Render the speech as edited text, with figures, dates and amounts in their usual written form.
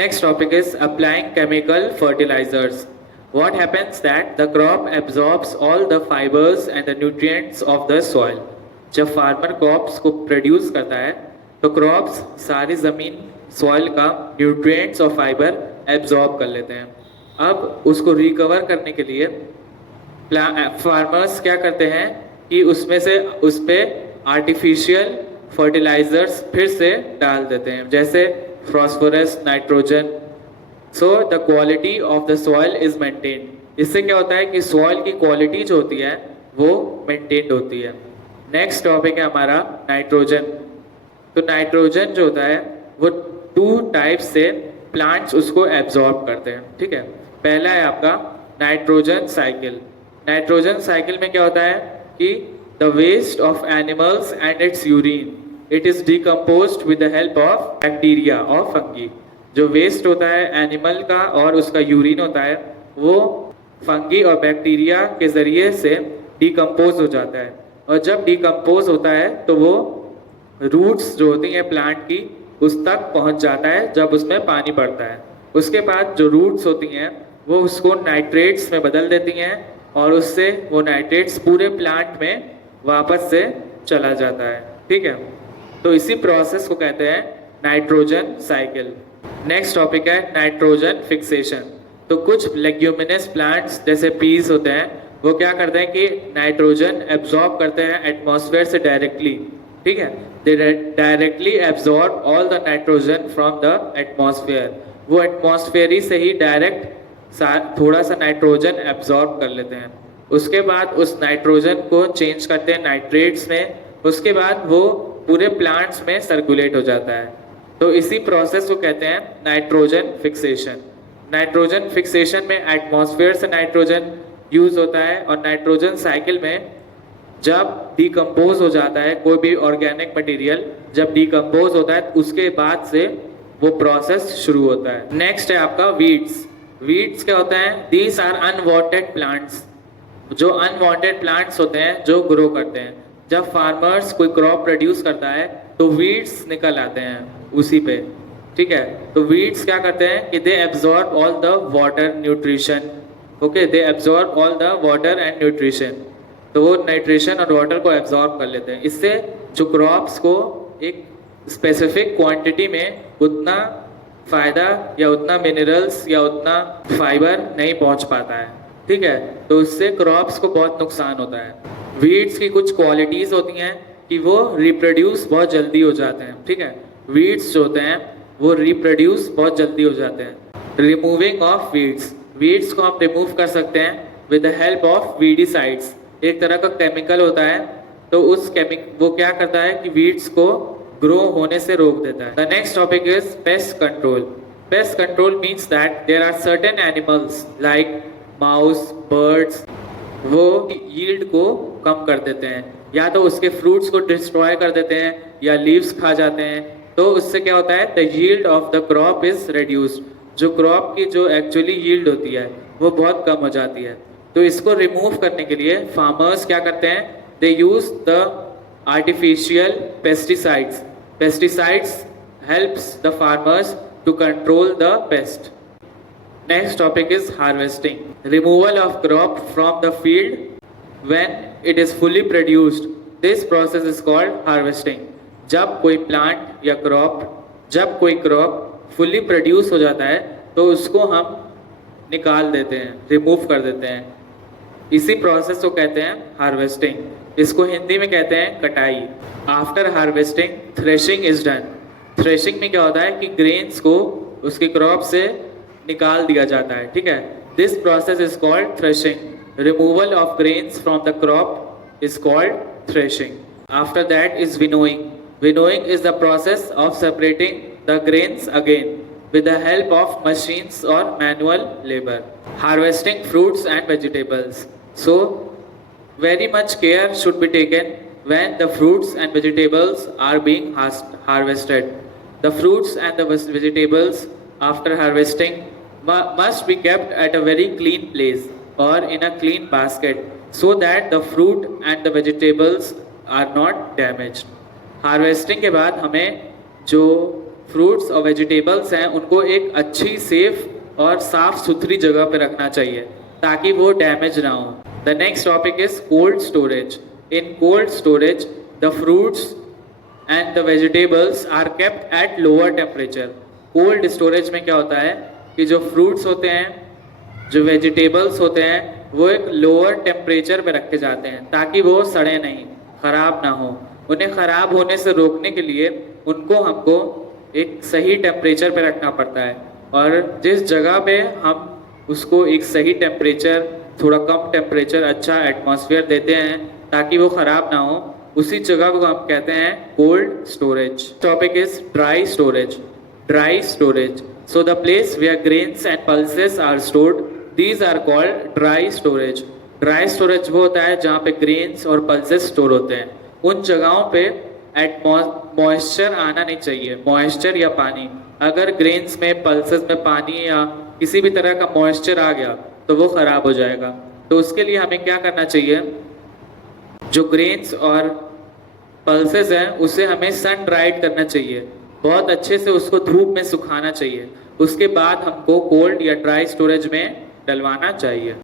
Next topic is applying chemical fertilizers. What happens that the crop absorbs all the fibers and the nutrients of the soil. जब farmer crops को produce करता है तो crops सारी ज़मीन soil का nutrients और फाइबर एब्जॉर्ब कर लेते हैं. अब उसको रिकवर करने के लिए फार्मर्स क्या करते हैं कि उसमें से उस पर आर्टिफिशियल फर्टिलाइजर्स फिर से डाल देते हैं, जैसे phosphorus, nitrogen. So the quality of the soil is maintained. इससे क्या होता है कि सॉइल की क्वालिटी जो होती है वो मेंटेन्ड होती है. नेक्स्ट टॉपिक है हमारा नाइट्रोजन. तो नाइट्रोजन जो होता है वो 2 टाइप से प्लांट्स उसको एब्जॉर्ब करते हैं. ठीक है, पहला है आपका नाइट्रोजन साइकिल. नाइट्रोजन साइकिल में क्या होता है कि the waste of animals and its urine it is decomposed with the help of bacteria और फंगी. जो वेस्ट होता है एनिमल का और उसका यूरिन होता है वो फंगी और बैक्टीरिया के ज़रिए से डिकम्पोज हो जाता है. और जब डिकम्पोज होता है तो वो रूट्स जो होती हैं प्लांट की उस तक पहुंच जाता है जब उसमें पानी पड़ता है. उसके बाद जो रूट्स होती हैं वो उसको नाइट्रेट्स में बदल देती हैं और उससे वो नाइट्रेट्स पूरे प्लांट में वापस से चला जाता है. ठीक है, तो इसी प्रोसेस को कहते हैं नाइट्रोजन साइकिल. नेक्स्ट टॉपिक है नाइट्रोजन फिक्सेशन. तो कुछ लेग्यूमिनस प्लांट्स जैसे पीस होते हैं वो क्या करते हैं कि नाइट्रोजन एब्जॉर्ब करते हैं एटमॉस्फेयर से डायरेक्टली. ठीक है, दे directly absorb all the nitrogen from the atmosphere. वो एटमॉस्फेयर ही से ही डायरेक्ट थोड़ा सा नाइट्रोजन एब्जॉर्ब कर लेते हैं. उसके बाद उस नाइट्रोजन को चेंज करते हैं नाइट्रेट्स में. उसके बाद वो पूरे प्लांट्स में सर्कुलेट हो जाता है. तो इसी प्रोसेस को कहते हैं नाइट्रोजन फिक्सेशन. नाइट्रोजन फिक्सेशन में एटमॉस्फेयर से नाइट्रोजन यूज होता है और नाइट्रोजन साइकिल में जब डिकम्पोज हो जाता है कोई भी ऑर्गेनिक मटेरियल, जब डिकम्पोज होता है उसके बाद से वो प्रोसेस शुरू होता है. नेक्स्ट है आपका वीड्स. वीड्स क्या होता है? These are unwanted plants. जो अनवांटेड प्लांट्स होते हैं जो ग्रो करते हैं. जब फार्मर्स कोई क्रॉप प्रोड्यूस करता है तो वीड्स निकल आते हैं उसी पे. ठीक है, तो वीड्स क्या करते हैं कि they absorb all the water nutrition. Okay, they absorb all the water and nutrition. तो वो नाइट्रेशन और वाटर को एब्जॉर्ब कर लेते हैं. इससे जो क्रॉप्स को एक स्पेसिफिक क्वांटिटी में उतना फ़ायदा या उतना मिनरल्स या उतना फाइबर नहीं पहुंच पाता है. ठीक है, तो उससे क्रॉप्स को बहुत नुकसान होता है. वीड्स की कुछ क्वालिटीज़ होती हैं कि वो रिप्रोड्यूस बहुत जल्दी हो जाते हैं. ठीक है, वीड्स जो होते हैं वो रिप्रोड्यूस बहुत जल्दी हो जाते हैं. Removing of weeds. वीड्स को हम रिमूव कर सकते हैं with the help of weedicides. एक तरह का केमिकल होता है, तो उस वो क्या करता है कि वीड्स को ग्रो होने से रोक देता है. The next topic is pest control. Pest control means that there are certain animals like mouse, birds, वो यील्ड को कम कर देते हैं या तो उसके फ्रूट्स को डिस्ट्रॉय कर देते हैं या लीव्स खा जाते हैं. तो उससे क्या होता है? The yield of the crop is reduced. जो क्रॉप की जो एक्चुअली यील्ड होती है वो बहुत कम हो जाती है. तो इसको रिमूव करने के लिए फार्मर्स क्या करते हैं? They use the artificial pesticides. Pesticides helps the farmers to control the pest. Next topic is harvesting. Removal of crop from the field when it is fully produced. This process is called harvesting. जब कोई plant या जब कोई crop fully produce हो जाता है तो उसको हम निकाल देते हैं, रिमूव कर देते हैं. इसी प्रोसेस को कहते हैं हार्वेस्टिंग. इसको हिंदी में कहते हैं कटाई. After harvesting threshing is done. Threshing में क्या होता है कि ग्रेन्स को उसकी क्रॉप से निकाल दिया जाता है. ठीक है, this process is called threshing. Removal of grains from the crop is called threshing. After that is winnowing. Winnowing is the process of separating the grains again with the help of machines or manual labor. Harvesting fruits and vegetables. So very much care should be taken when the fruits and vegetables are being harvested. The fruits and the vegetables after harvesting must be kept at a very clean place or in a clean basket so that the fruit and the vegetables are not damaged. Harvesting के बाद हमें जो fruits और vegetables हैं उनको एक अच्छी, safe और साफ सुथरी जगह पे रखना चाहिए ताकि वो डैमेज ना हो। The next topic is cold storage. In cold storage the fruits and the vegetables are kept at lower temperature. Cold storage में क्या होता है कि जो फ्रूट्स होते हैं, जो वेजिटेबल्स होते हैं, वो एक लोअर टेम्परेचर पे रखे जाते हैं ताकि वो सड़े नहीं, ख़राब ना हो। उन्हें ख़राब होने से रोकने के लिए उनको हमको एक सही टेम्परेचर पे रखना पड़ता है, और जिस जगह पे हम उसको एक सही टेम्परेचर, थोड़ा कम टेम्परेचर, अच्छा एटमॉस्फेयर देते हैं ताकि वो ख़राब ना हो, उसी जगह को हम कहते हैं cold storage. Topic is dry storage. Dry storage, so the place where grains and pulses are stored, these are called dry storage. Dry storage वो होता है जहाँ पे ग्रेन्स और पल्सेस स्टोर होते हैं। उन जगहों पे मॉइस्चर आना नहीं चाहिए, मॉइस्चर या पानी। अगर ग्रेन्स में, पल्सेस में पानी या किसी भी तरह का मॉइस्चर आ गया तो वो ख़राब हो जाएगा। तो उसके लिए हमें क्या करना चाहिए, जो ग्रेन्स और पल्सेस हैं उसे हमें सन ड्राइड करना चाहिए, बहुत अच्छे से उसको धूप में सुखाना चाहिए। उसके बाद हमको कोल्ड या ड्राई स्टोरेज में डलवाना चाहिए।